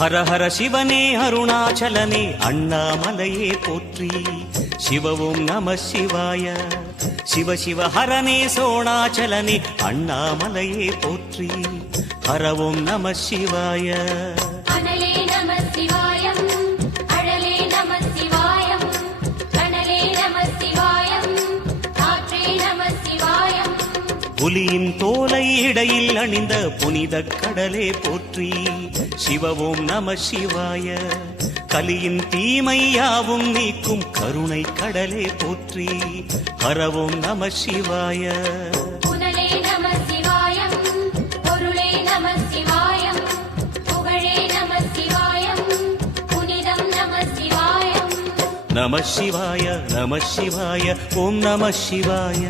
ஹர ஹர சிவனே அருணாச்சலனே அண்ணாமலையே போற்றி. சிவ ஓம் நம சிவாய. சிவ சிவ ஹரனே சோணாச்சலனே அண்ணாமலையே போற்றி. ஹர ஓம் நம சிவாய. அனலே நம சிவாயம், அழலே நம சிவாயம், கனலே நம சிவாயம், காற்றே நம சிவாயம். புலியின் தோலை இடையில் அணிந்த புனித கடலே போற்றி. சிவ ஓம் நம சிவாய. கலியின் தீமையாவும் நீக்கும் கருணை கடலே போற்றி. ஹர ஓம் நம சிவாய. புனலே நம சிவாயம், பொருளே நம சிவாயம், புகழே நம சிவாயம், புனிதம் நம சிவாயம். நம சிவாய நம சிவாய ஓம் நம சிவாய.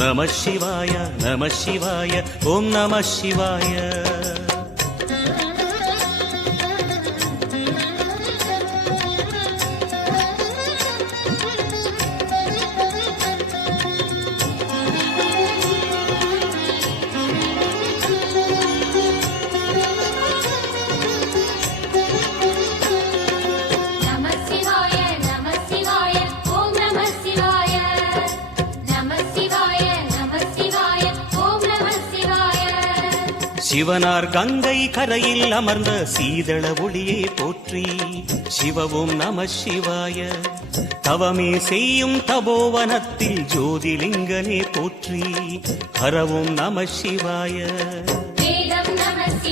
நம சிவாய நம சிவாய ஓம் நம சிவாய. நம சிவாய, நம சிவாய, ஓம் நம சிவாய. நம சிவாய, நம சிவாய, ஓம் நம சிவாய. சிவனார் கங்கை கரையில் அமர்ந்த சீதள ஒளியே போற்றி. சிவ ஓம் நம சிவாய. தவமே செய்யும் தபோவனத்தில் ஜோதிலிங்கனே போற்றி. ஹர ஓம் நம சிவாய. வேதம் நம சிவாய.